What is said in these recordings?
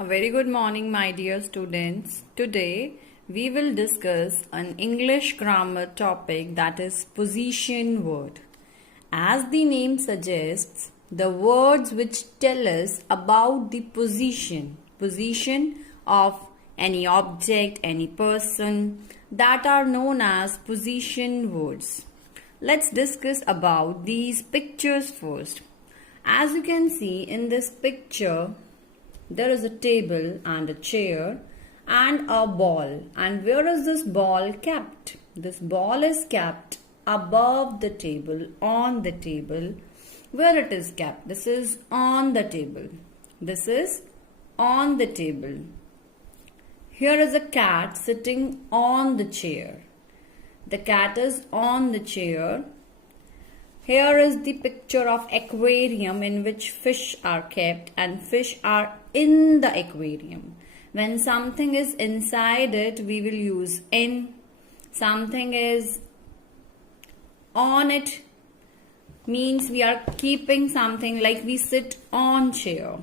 A very good morning, my dear students. Today we will discuss an English grammar topic, that is position word. As the name suggests, the words which tell us about the position of any object, any person, that are known as position words. Let's discuss about these pictures first. As you can see in this picture, there is a table and a chair and a ball. And where is this ball kept? This ball is kept above the table, on the table. Where it is kept? This is on the table. This is on the table. Here is a cat sitting on the chair. The cat is on the chair. Here is the picture of aquarium in which fish are kept, and fish are in the aquarium. When something is inside it, we will use in. Something is on it means we are keeping something, like we sit on chair.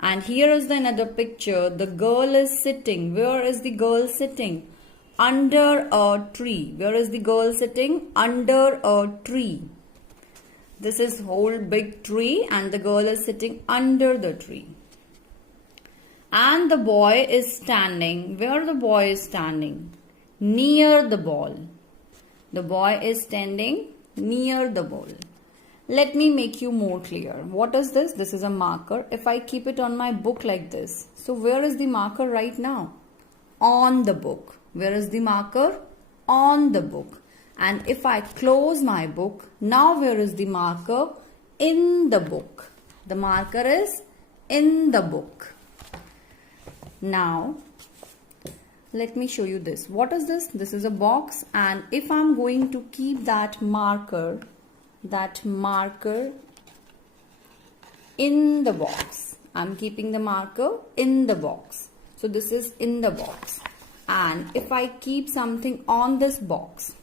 And here is another picture. The girl is sitting. Where is the girl sitting? Under a tree. Where is the girl sitting? Under a tree. This is whole big tree and the girl is sitting under the tree. And the boy is standing. Where the boy is standing? Near the ball. The boy is standing near the ball. Let me make you more clear. What is this? This is a marker. If I keep it on my book like this, so where is the marker right now? On the book. Where is the marker? On the book. And if I close my book, now where is the marker? In the book. The marker is in the book. Now, let me show you this. What is this? This is a box, and if I'm going to keep that marker in the box, I'm keeping the marker in the box. So this is in the box. And if I keep something on this box,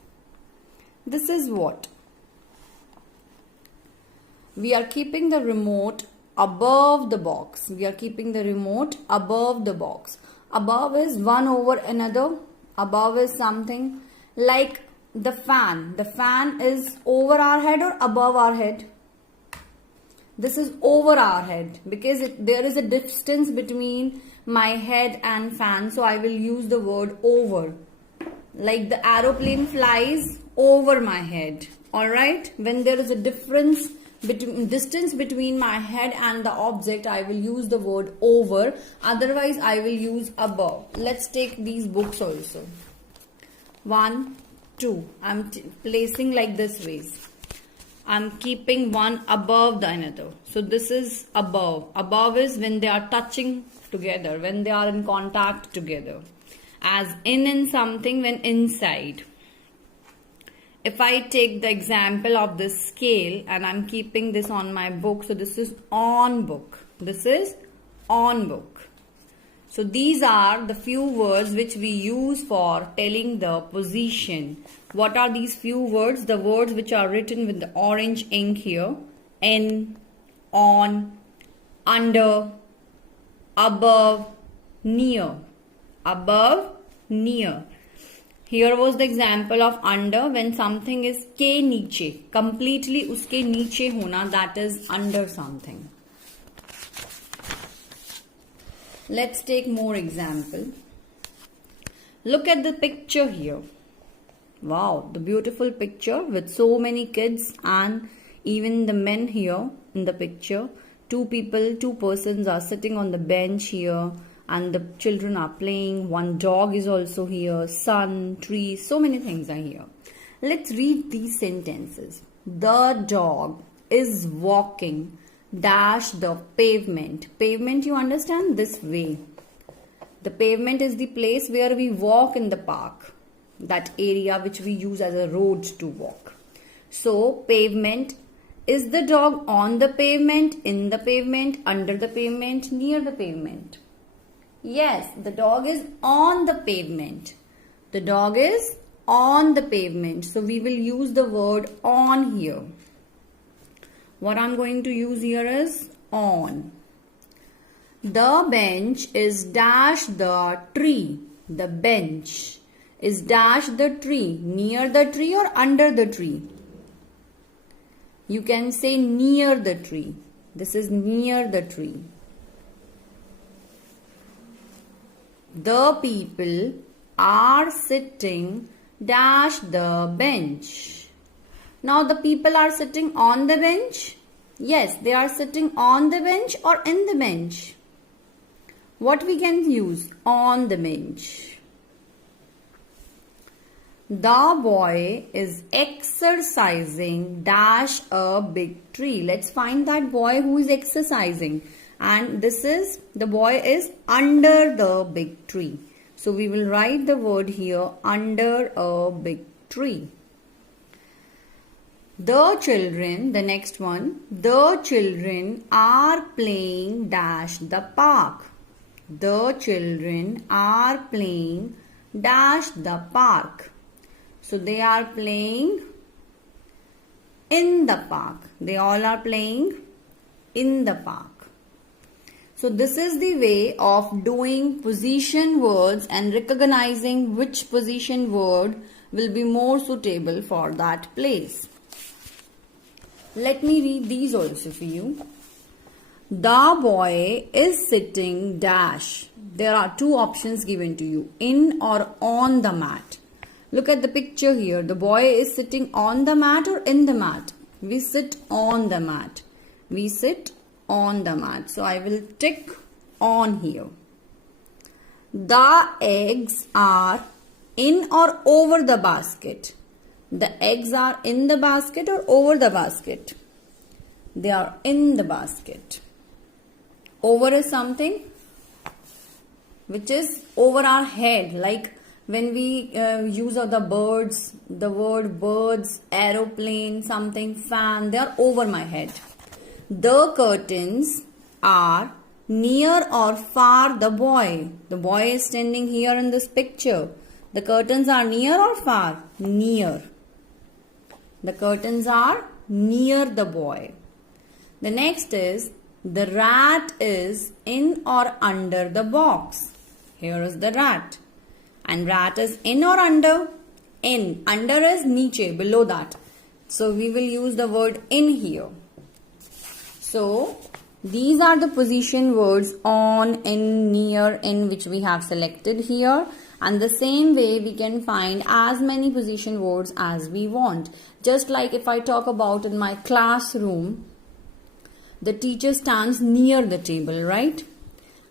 this is what? We are keeping the remote above the box. We are keeping the remote above the box. Above is one over another. Above is something like the fan. The fan is over our head or above our head? This is over our head because there is a distance between my head and fan. So I will use the word over. Like the aeroplane flies over my head. Alright? When there is a distance between my head and the object, I will use the word over. Otherwise, I will use above. Let's take these books also. 1, 2. I'm placing like this ways. I'm keeping one above the another. So this is above. Above is when they are touching together, when they are in contact together. As in something, when inside. If I take the example of this scale and I'm keeping this on my book, so this is on book. This is on book. So these are the few words which we use for telling the position. What are these few words? The words which are written with the orange ink here. In, on, under, above, near. Above, near. Here was the example of under. When something is के नीचे, completely उसके नीचे होना, that is under something. Let's take more example. Look at the picture here. Wow, the beautiful picture with so many kids and even the men here in the picture. Two persons are sitting on the bench here. And the children are playing. One dog is also here. Sun, trees, so many things are here. Let's read these sentences. The dog is walking dash the pavement. Pavement, you understand? This way. The pavement is the place where we walk in the park. That area which we use as a road to walk. So, pavement. Is the dog on the pavement, in the pavement, under the pavement, near the pavement? Yes, the dog is on the pavement. The dog is on the pavement. So we will use the word on here. What I'm going to use here is on. The bench is dash the tree. The bench is dash the tree. Near the tree or under the tree? You can say near the tree. This is near the tree. The people are sitting dash the bench. Now the people are sitting on the bench. Yes, they are sitting on the bench or in the bench. What we can use? On the bench. The boy is exercising dash a big tree. Let's find that boy who is exercising. And this is, the boy is under the big tree. So we will write the word here, under a big tree. The children, the next one, the children are playing dash the park. The children are playing dash the park. So they are playing in the park. They all are playing in the park. So this is the way of doing position words and recognizing which position word will be more suitable for that place. Let me read these also for you. The boy is sitting dash. There are two options given to you, in or on the mat. Look at the picture here. The boy is sitting on the mat or in the mat? We sit on the mat. We sit on the mat. So I will tick on here. The eggs are in or over the basket? The eggs are in the basket or over the basket? They are in the basket. Over is something which is over our head, like when we use of the birds, the word birds, aeroplane, something, fan, they are over my head. The curtains are near or far the boy. The boy is standing here in this picture. The curtains are near or far? Near. The curtains are near the boy. The next is, the rat is in or under the box. Here is the rat. And rat is in or under? In. Under is niche, below that. So we will use the word in here. So these are the position words on, in, near, in, which we have selected here. And the same way we can find as many position words as we want. Just like if I talk about in my classroom, the teacher stands near the table, right?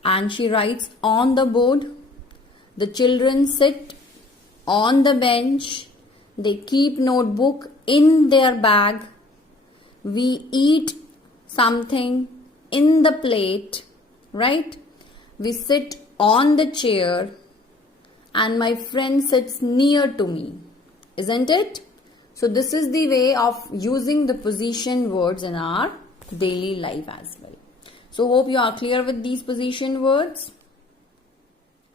And she writes on the board. The children sit on the bench. They keep notebook in their bag. We eat something in the plate, right? We sit on the chair and my friend sits near to me, isn't it? So this is the way of using the position words in our daily life as well. So hope you are clear with these position words.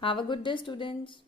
Have a good day, students.